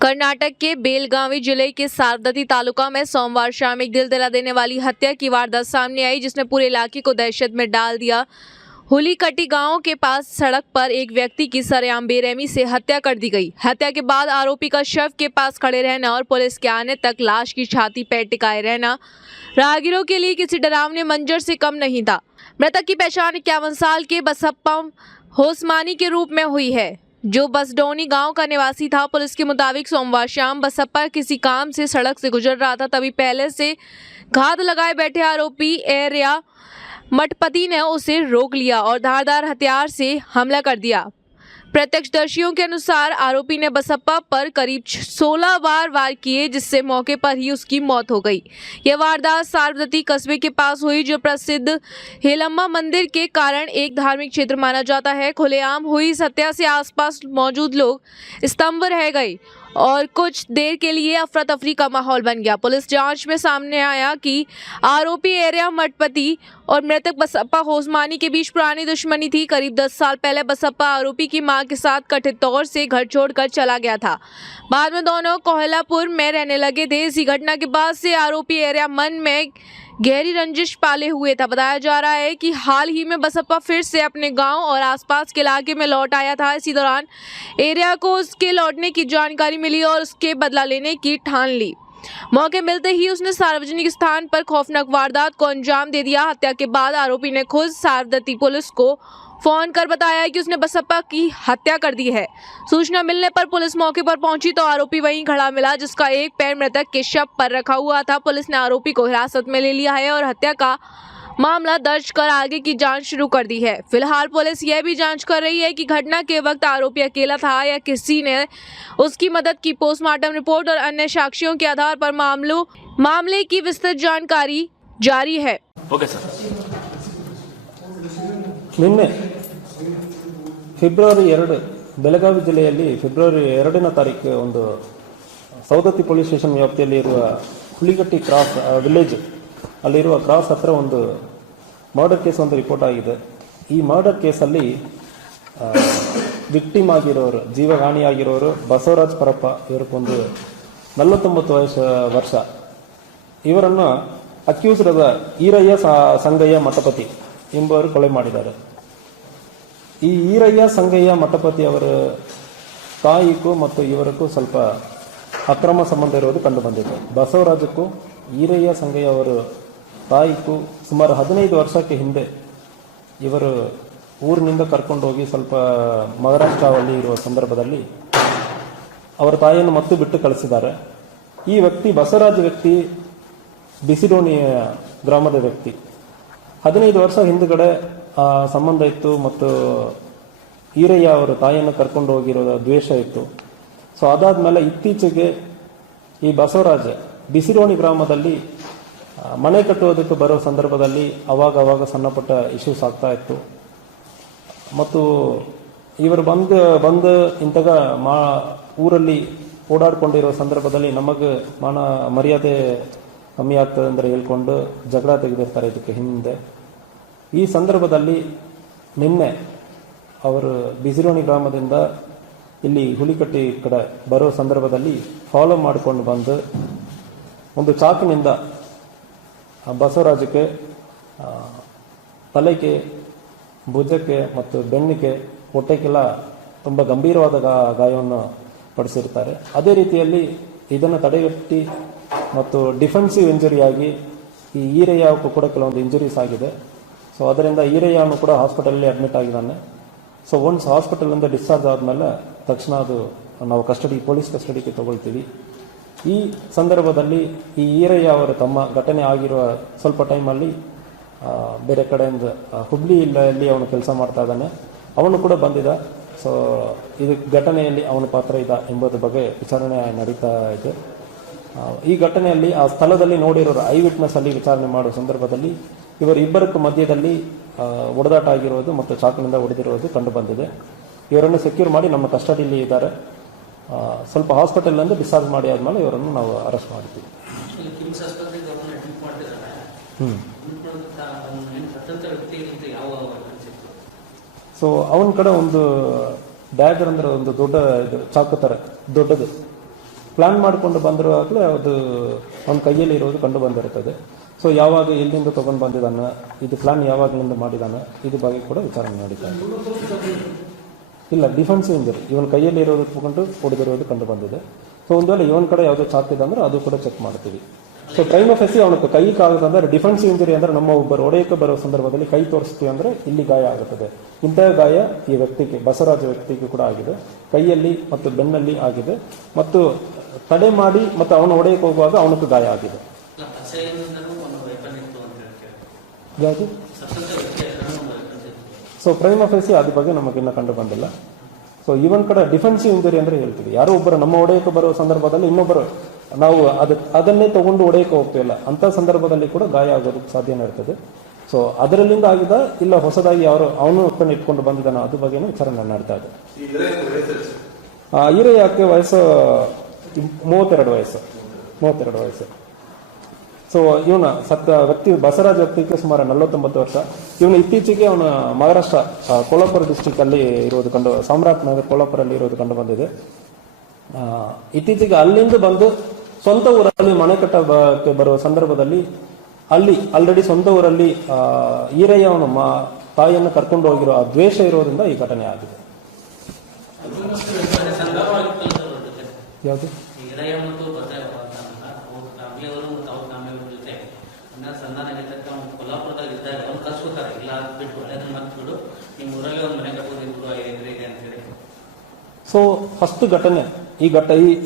कर्नाटक के बेलगावी जिले के सारदती तालुका में सोमवार शाम एक दिल दहला देने वाली हत्या की वारदात सामने आई, जिसने पूरे इलाके को दहशत में डाल दिया। हुलीकटी गांव के पास सड़क पर एक व्यक्ति की सरेआम बेरहमी से हत्या कर दी गई। हत्या के बाद आरोपी का शव के पास खड़े रहना और पुलिस के आने तक लाश की छाती पर टिकाए रहना राहगीरों के लिए किसी डरावने मंजर से कम नहीं था। मृतक की पहचान 51 साल के बसप्पा होसमानी के रूप में हुई है, जो बसडोनी गांव का निवासी था। पुलिस के मुताबिक सोमवार शाम बसप्पा किसी काम से सड़क से गुजर रहा था, तभी पहले से घात लगाए बैठे आरोपी एरिया मठपति ने उसे रोक लिया और धारदार हथियार से हमला कर दिया। प्रत्यक्षदर्शियों के अनुसार आरोपी ने बसप्पा पर करीब 16 बार वार किए, जिससे मौके पर ही उसकी मौत हो गई। यह वारदात सारदती कस्बे के पास हुई, जो प्रसिद्ध हेलम्मा मंदिर के कारण एक धार्मिक क्षेत्र माना जाता है। खुलेआम हुई इस हत्या से आसपास मौजूद लोग स्तंभ रह गए और कुछ देर के लिए अफरा तफरी का माहौल बन गया। पुलिस जांच में सामने आया कि आरोपी एरिया मठपति और मृतक बसप्पा होसमानी के बीच पुरानी दुश्मनी थी। करीब 10 साल पहले बसप्पा आरोपी की मां के साथ कथित तौर से घर छोड़कर चला गया था। बाद में दोनों कोहलापुर में रहने लगे थे। इसी घटना के बाद से आरोपी एरिया मन में गहरी रंजिश पाले हुए था। बताया जा रहा है कि हाल ही में बसप्पा फिर से अपने गांव और आसपास के इलाके में लौट आया था। इसी दौरान एरिया को उसके लौटने की जानकारी मिली और उसके बदला लेने की ठान ली। मौके मिलते ही उसने सार्वजनिक स्थान पर खौफनाक वारदात को अंजाम दे दिया। हत्या के बाद आरोपी ने खुद सारदती पुलिस को फोन कर बताया कि उसने बसप्पा की हत्या कर दी है। सूचना मिलने पर पुलिस मौके पर पहुंची तो आरोपी वहीं खड़ा मिला, जिसका एक पैर मृतक के शव पर रखा हुआ था। पुलिस ने आरोपी को हिरासत में ले लिया है और हत्या का मामला दर्ज कर आगे की जांच शुरू कर दी है। फिलहाल पुलिस यह भी जांच कर रही है कि घटना के वक्त आरोपी अकेला था या किसी ने उसकी मदद की। पोस्टमार्टम रिपोर्ट और अन्य साक्ष्यों के आधार पर मामले की विस्तृत जानकारी जारी है। Okay sir. ನಿನ್ನೆ ಫೆಬ್ರವರಿ 2 ಬೆಳಗಾವಿ ಜಿಲ್ಲೆಯಲ್ಲಿ ಫೆಬ್ರವರಿ 2ನೇ ತಾರೀಕು ಒಂದು ಸೌದತ್ತಿ ಪೊಲೀಸ್ ಸ್ಟೇಷನ್ ವ್ಯಾಪ್ತಿಯಲ್ಲಿ ಇರುವ ಹುಲಿಗಟ್ಟಿ ಕ್ರಾಸ್ ವಿಲೇಜ್ ಅಲ್ಲಿರುವ ಕ್ರಾಸ್ ಹತ್ರ ಒಂದು ಮರ್ಡರ್ ಕೇಸ್ ಒಂದು ರಿಪೋರ್ಟ್ ಆಗಿದೆ. ಈ ಮರ್ಡರ್ ಕೇಸಲ್ಲಿ ವಿಕ್ಟಿಮ್ ಆಗಿರೋರು, ಜೀವಹಾನಿಯಾಗಿರೋರು ಬಸವರಾಜ್ ಪರಪ್ಪ, ಇವರಿಗೊಂದು 49 ವರ್ಷ. ಇವರನ್ನು ಅಕ್ಯೂಸ್ಡ್ ಆದ ಈರಯ್ಯ ಸಂಗಯ್ಯ ಮಠಪತಿ ಎಂಬುವರು ಕೊಲೆ ಮಾಡಿದ್ದಾರೆ. ಈ ಈರಯ್ಯ ಸಂಗಯ್ಯ ಮಠಪತಿ ಅವರ ತಾಯಿಗೂ ಮತ್ತು ಇವರಿಗೂ ಸ್ವಲ್ಪ ಅಕ್ರಮ ಸಂಬಂಧ ಇರುವುದು ಕಂಡು ಬಂದಿದೆ. ಬಸವರಾಜಕ್ಕೂ ಈರಯ್ಯ ಸಂಗಯ್ಯ ಅವರ ತಾಯಿಗೂ ಸುಮಾರು 15 ವರ್ಷಕ್ಕೆ ಹಿಂದೆ ಇವರು ಊರಿನಿಂದ ಕರ್ಕೊಂಡು ಹೋಗಿ ಸ್ವಲ್ಪ ಮಹಾರಾಷ್ಟ್ರದಲ್ಲಿ ಇರುವ ಸಂದರ್ಭದಲ್ಲಿ ಅವರ ತಾಯಿಯನ್ನು ಮತ್ತೆ ಬಿಟ್ಟು ಕಳಿಸಿದ್ದಾರೆ. ಈ ವ್ಯಕ್ತಿ ಬಸವರಾಜ ವ್ಯಕ್ತಿ ಬಿಸಿಡೋಣಿ ಗ್ರಾಮದ ವ್ಯಕ್ತಿ. 15 ವರ್ಷ ಹಿಂದುಗಡೆ ಸಂಬಂಧ ಇತ್ತು ಮತ್ತು ಈರಯ್ಯ ಅವರ ತಾಯಿಯನ್ನು ಕರ್ಕೊಂಡು ಹೋಗಿರೋ ದ್ವೇಷ ಇತ್ತು. ಸೊ ಅದಾದ್ಮೇಲೆ ಇತ್ತೀಚೆಗೆ ಈ ಬಸವರಾಜ್ ಬಿಸಿರೋಣಿ ಗ್ರಾಮದಲ್ಲಿ ಮನೆ ಕಟ್ಟುವುದಕ್ಕೆ ಬರೋ ಸಂದರ್ಭದಲ್ಲಿ ಅವಾಗ ಸಣ್ಣಪುಟ್ಟ ಇಶ್ಯೂಸ್ ಆಗ್ತಾ ಇತ್ತು. ಮತ್ತು ಇವರು ಬಂದು ಇಂತಾಗ ಊರಲ್ಲಿ ಓಡಾಡ್ಕೊಂಡಿರೋ ಸಂದರ್ಭದಲ್ಲಿ ನಮಗೆ ಮರ್ಯಾದೆ ಕಮ್ಮಿ ಆಗ್ತದೆ ಅಂದರೆ ಹೇಳ್ಕೊಂಡು ಜಗಳ ತೆಗೆದಿರ್ತಾರೆ ಇದಕ್ಕೆ ಹಿಂದೆ. ಈ ಸಂದರ್ಭದಲ್ಲಿ ನಿನ್ನೆ ಅವರು ಬಿಸಿರೋಣಿ ಗ್ರಾಮದಿಂದ ಇಲ್ಲಿ ಹುಲಿಕಟ್ಟಿ ಕಡೆ ಬರೋ ಸಂದರ್ಭದಲ್ಲಿ ಫಾಲೋ ಮಾಡಿಕೊಂಡು ಬಂದು ಒಂದು ಚಾಕಿನಿಂದ ಬಸವರಾಜಕ್ಕೆ ತಲೆಗೆ, ಭುಜಕ್ಕೆ ಮತ್ತು ಬೆನ್ನಿಗೆ, ಹೊಟ್ಟೆಗೆಲ್ಲ ತುಂಬ ಗಂಭೀರವಾದ ಗಾಯವನ್ನು ಪಡಿಸಿರ್ತಾರೆ. ಅದೇ ರೀತಿಯಲ್ಲಿ ಇದನ್ನು ತಡೆಗಟ್ಟಿ ಮತ್ತು ಡಿಫೆನ್ಸಿವ್ ಇಂಜುರಿಯಾಗಿ ಈ ಈರಯ್ಯಕ್ಕೂ ಕೂಡ ಕೆಲವೊಂದು ಇಂಜುರೀಸ್ ಆಗಿದೆ. ಸೊ ಅದರಿಂದ ಈರಯ್ಯನು ಕೂಡ ಹಾಸ್ಪಿಟಲಲ್ಲಿ ಅಡ್ಮಿಟ್ ಆಗಿದ್ದಾನೆ. ಸೊ ಒನ್ಸ್ ಹಾಸ್ಪಿಟಲಿಂದ ಡಿಸ್ಚಾರ್ಜ್ ಆದಮೇಲೆ ತಕ್ಷಣ ಅದು ನಾವು ಪೊಲೀಸ್ ಕಸ್ಟಡಿಗೆ ತಗೊಳ್ತೀವಿ. ಈ ಸಂದರ್ಭದಲ್ಲಿ ಈ ಈರಯ್ಯ ಅವರ ತಮ್ಮ ಘಟನೆ ಆಗಿರುವ ಸ್ವಲ್ಪ ಟೈಮಲ್ಲಿ ಬೇರೆ ಕಡೆಯಿಂದ ಹುಬ್ಳಿಯಲ್ಲಿ ಅವನು ಕೆಲಸ ಮಾಡ್ತಾ ಇದ್ದಾನೆ. ಅವನು ಕೂಡ ಬಂದಿದ್ದ. ಸೊ ಇದು ಘಟನೆಯಲ್ಲಿ ಅವನ ಪಾತ್ರ ಇದೆ ಎಂಬುದರ ಬಗ್ಗೆ ವಿಚಾರಣೆ ನಡೀತಾ ಇದೆ. ಈ ಘಟನೆಯಲ್ಲಿ ಆ ಸ್ಥಳದಲ್ಲಿ ನೋಡಿರೋರು ಐ ವಿಟ್ನೆಸ್ ಅಲ್ಲಿ ವಿಚಾರಣೆ ಮಾಡುವ ಸಂದರ್ಭದಲ್ಲಿ ಇವರಿಬ್ಬರಕ್ಕೂ ಮಧ್ಯದಲ್ಲಿ ಒಡೆದಾಟ ಆಗಿರೋದು ಮತ್ತು ಚಾಕಿನಿಂದ ಹೊಡೆದಿರುವುದು ಕಂಡು ಬಂದಿದೆ. ಇವರನ್ನು ಸೆಕ್ಯೂರ್ ಮಾಡಿ ನಮ್ಮ ಕಸ್ಟಡಿಯಲ್ಲಿ ಇದ್ದಾರೆ. ಸ್ವಲ್ಪ ಹಾಸ್ಪಿಟಲ್ ಡಿಸ್ಚಾರ್ಜ್ ಮಾಡಿ ಆದ್ಮೇಲೆ ಇವರನ್ನು ನಾವು ಅರೆಸ್ಟ್ ಮಾಡಿದ್ದೀವಿ. ಸೊ ಅವನ ಕಡೆ ಒಂದು ಡ್ಯಾಗರ್ ಅಂದ್ರೆ ಒಂದು ದೊಡ್ಡ ಚಾಕು ತರ ದೊಡ್ಡದು ಪ್ಲಾನ್ ಮಾಡಿಕೊಂಡು ಬಂದಿರುವಾಗಲೇ ಅದು ಅವನ ಕೈಯಲ್ಲಿ ಇರೋದು ಕಂಡು ಬಂದಿರುತ್ತದೆ. ಸೊ ಯಾವಾಗ ಎಲ್ಲಿಂದ ತೊಗೊಂಡು ಬಂದಿದ್ದಾನೆ, ಇದು ಪ್ಲಾನ್ ಯಾವಾಗಲಿಂದ ಮಾಡಿದ್ದಾನೆ, ಇದು ಬಗ್ಗೆ ಕೂಡ ವಿಚಾರಣೆ ಮಾಡಿದ್ದಾನೆ. ಇಲ್ಲ, ಡಿಫೆನ್ಸಿವ್ ಇಂಜರಿ ಇವನ ಕೈಯಲ್ಲಿ ಇರೋದು ತಗೊಂಡು ಹೊಡೆದಿರೋದು ಕಂಡು ಬಂದಿದೆ. ಸೊ ಒಂದು ವೇಳೆ ಇವನ ಕಡೆ ಯಾವುದೋ ಚಾಕ್ತಿದೆ ಅಂದ್ರೆ ಅದು ಕೂಡ ಚೆಕ್ ಮಾಡ್ತೀವಿ. ಸೊ ಪ್ರೈಮ್ ಆಫೀಸಿ ಅವನಿಗೆ ಕೈ ಕಾಗದಂದ್ರೆ ಡಿಫೆನ್ಸಿವ್ ಇಂಜರಿ ಅಂದ್ರೆ ನಮ್ಮ ಒಬ್ಬರು ಹೊಡೆಯಕ್ಕೆ ಬರೋ ಸಂದರ್ಭದಲ್ಲಿ ಕೈ ತೋರಿಸ್ತೀವಿ ಅಂದ್ರೆ ಇಲ್ಲಿ ಗಾಯ ಆಗುತ್ತದೆ. ಇಂತಹ ಗಾಯ ಈ ವ್ಯಕ್ತಿಗೆ, ಬಸವರಾಜ ವ್ಯಕ್ತಿಗೆ ಕೂಡ ಆಗಿದೆ. ಕೈಯಲ್ಲಿ ಮತ್ತು ಬೆನ್ನಲ್ಲಿ ಆಗಿದೆ ಮತ್ತು ತಡೆ ಮಾಡಿ ಮತ್ತು ಅವನು ಹೊಡೆಯಕ್ಕೆ ಹೋಗುವಾಗ ಅವನಿಗೆ ಗಾಯ ಆಗಿದೆ. ಯಾವುದು? ಸೊ ಪ್ರೈಮ್ ಆಫೀಸಿ ಅದ್ರ ಬಗ್ಗೆ ನಮಗೆ ಇನ್ನೂ ಕಂಡು ಬಂದಿಲ್ಲ. ಸೊ ಇವನ್ ಕಡೆ ಡಿಫೆನ್ಸಿವ್ ಇಂಜರಿ ಅಂದ್ರೆ ಹೇಳ್ತೀವಿ, ಯಾರೋ ಒಬ್ಬರು ನಮ್ಮ ಹೊಡೆಯಕ್ಕೆ ಬರೋ ಸಂದರ್ಭದಲ್ಲಿ ಇನ್ನೊಬ್ಬರು ನಾವು ಅದನ್ನೇ ತಗೊಂಡು ಹೊಡೆಯಕ್ಕೆ ಹೋಗ್ತಿಲ್ಲ, ಅಂತ ಸಂದರ್ಭದಲ್ಲಿ ಕೂಡ ಗಾಯ ಆಗೋದಕ್ಕೆ ಸಾಧ್ಯನೇ ಇರ್ತದೆ. ಸೊ ಅದರಲ್ಲಿಂದ ಆಗಿದ ಇಲ್ಲ ಹೊಸದಾಗಿ ಅವನು ಇಟ್ಕೊಂಡು ಬಂದಿದ್ದಾನ ಅದ್ರ ಬಗ್ಗೆನೂ ವಿಚಾರಣೆ ಮಾಡ್ತಾ ಇದೆ. ಈರಯ್ಯಕ್ಕೆ ವಯಸ್ಸು 32 ವಯಸ್ಸು. ಸೊ ಇವನ ಸತ್ತ ವ್ಯಕ್ತಿ ಬಸವರಾಜ್ ವ್ಯಕ್ತಿಗೆ ಸುಮಾರು 49 ವರ್ಷ. ಇವನು ಇತ್ತೀಚೆಗೆ ಅವನ ಮಹಾರಾಷ್ಟ್ರ ಕೋಲ್ಹಾಪುರ ಡಿಸ್ಟಿಕ್ ಅಲ್ಲಿ ಇರೋದು ಕಂಡು, ಸಾಮ್ರಾಟ್ ನಗರ್ ಕೋಲ್ಹಾಪುರ ಅಲ್ಲಿ ಇರೋದು ಕಂಡು ಬಂದಿದೆ. ಇತ್ತೀಚೆಗೆ ಅಲ್ಲಿಂದ ಬಂದು ಸ್ವಂತ ಊರಲ್ಲಿ ಮನೆ ಕಟ್ಟಕ್ಕೆ ಬರುವ ಸಂದರ್ಭದಲ್ಲಿ ಅಲ್ಲಿ ಆಲ್ರೆಡಿ ಸ್ವಂತ ಊರಲ್ಲಿ ಈರಯ್ಯ ಅವನ ತಾಯಿಯನ್ನು ಕರ್ಕೊಂಡು ಹೋಗಿರೋ ಆ ದ್ವೇಷ ಇರೋದ್ರಿಂದ ಈ ಘಟನೆ ಆಗಿದೆ. ಯಾವುದು? ಸೊ ಫಸ್ಟ್ ಘಟನೆ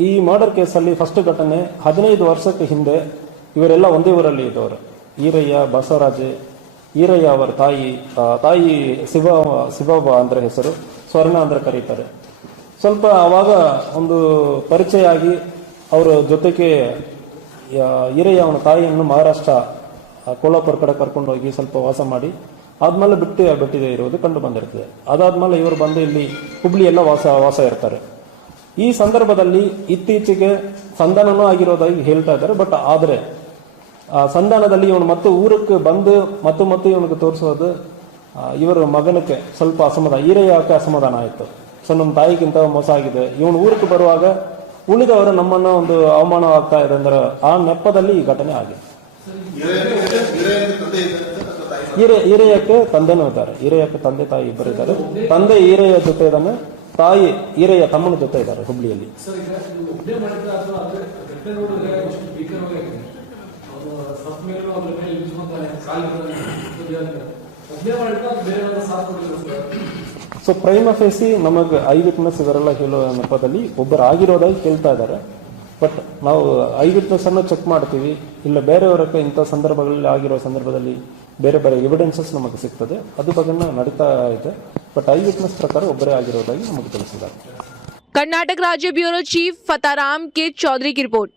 ಈ ಮರ್ಡರ್ ಕೇಸಲ್ಲಿ ಫಸ್ಟ್ ಘಟನೆ 15 ವರ್ಷಕ್ಕೆ ಹಿಂದೆ ಇವರೆಲ್ಲ ಒಂದೇ ಊರಲ್ಲಿ ಇದ್ದವರು. ಈರಯ್ಯ, ಬಸವರಾಜ್, ಈರಯ್ಯ ಅವರ ತಾಯಿ ಶಿವಬ ಅಂದ್ರೆ ಹೆಸರು, ಸ್ವರ್ಣ ಅಂದ್ರೆ ಕರೀತಾರೆ. ಸ್ವಲ್ಪ ಅವಾಗ ಒಂದು ಪರಿಚಯ ಆಗಿ ಅವರ ಜೊತೆಗೆ ಈರಯ್ಯ ಅವನ ತಾಯಿಯನ್ನು ಮಹಾರಾಷ್ಟ್ರ ಕೋಲ್ಹಾಪುರ ಕಡೆ ಕರ್ಕೊಂಡು ಹೋಗಿ ಸ್ವಲ್ಪ ವಾಸ ಮಾಡಿ ಆದ್ಮೇಲೆ ಬಿಟ್ಟಿದೆ ಇರೋದು ಕಂಡು ಬಂದಿರ್ತದೆ. ಅದಾದ್ಮೇಲೆ ಇವರು ಬಂದು ಇಲ್ಲಿ ಹುಬ್ಳಿ ಎಲ್ಲ ವಾಸ ಇರ್ತಾರೆ. ಈ ಸಂದರ್ಭದಲ್ಲಿ ಇತ್ತೀಚೆಗೆ ಸಂಧಾನನೂ ಆಗಿರೋದಾಗಿ ಹೇಳ್ತಾ ಇದ್ದಾರೆ. ಬಟ್ ಆದ್ರೆ ಸಂಧಾನದಲ್ಲಿ ಇವನು ಮತ್ತೆ ಊರಕ್ಕೆ ಬಂದು ಮತ್ತು ಇವನಿಗೆ ತೋರಿಸೋದು ಇವರ ಮಗನಕ್ಕೆ ಸ್ವಲ್ಪ ಅಸಮಾಧಾನ, ಈರಯ್ಯಕ್ಕೆ ಅಸಮಾಧಾನ ಆಯಿತು. ಸೊ ನಮ್ಮ ತಾಯಿಗಿಂತ ಮೋಸ ಆಗಿದೆ, ಇವನು ಊರಿಗೆ ಬರುವಾಗ ಉಳಿದವರು ನಮ್ಮನ್ನ ಒಂದು ಅವಮಾನ ಆಗ್ತಾ ಇದೆ ಅಂದ್ರೆ ಆ ನೆಪದಲ್ಲಿ ಈ ಘಟನೆ ಆಗಿದೆ. ಈರಯ್ಯಕ್ಕೆ ತಂದೆನೂ ಇದ್ದಾರೆ, ಈರಯ್ಯಕ್ಕೆ ತಂದೆ ತಾಯಿ ಇಬ್ಬರು ಇದ್ದಾರೆ. ತಂದೆ ಈರಯ್ಯ ಜೊತೆ ಇದ್ದಾನೆ, ತಾಯಿ ಈರಯ್ಯ ತಮ್ಮನ ಜೊತೆ ಇದ್ದಾರೆ ಹುಬ್ಳಿಯಲ್ಲಿ. ಸೊ ಪ್ರೈಮ್ ಆಫೀಸಿ ನಮಗೆ ಐ ವಿಟ್ನೆಸ್ ಇವರೆಲ್ಲ ಹೇಳೋ ನೆಪದಲ್ಲಿ ಒಬ್ಬರು ಆಗಿರೋದಾಗಿ ಕೇಳ್ತಾ ಇದ್ದಾರೆ. ಬಟ್ ನಾವು ಐ ವಿಟ್ನೆಸ್ ಅನ್ನು ಚೆಕ್ ಮಾಡ್ತೀವಿ, ಇಲ್ಲ ಬೇರೆಯವರಕ್ಕೆ ಇಂಥ ಸಂದರ್ಭಗಳಲ್ಲಿ ಆಗಿರೋ ಸಂದರ್ಭದಲ್ಲಿ ಬೇರೆ ಎವಿಡೆನ್ಸಸ್ ನಮಗೆ ಸಿಗ್ತದೆ, ಅದು ಬಗ್ಗೆ ನಡೀತಾ ಇದೆ. ಬಟ್ ಐ ವಿಟ್ನೆಸ್ ಪ್ರಕಾರ ಒಬ್ಬರೇ ಆಗಿರೋದಾಗಿ ನಮಗೆ ತಿಳಿಸಿದ್ದಾರೆ. कर्नाटक राज्य ब्यूरो चीफ फताराम के चौधरी की रिपोर्ट।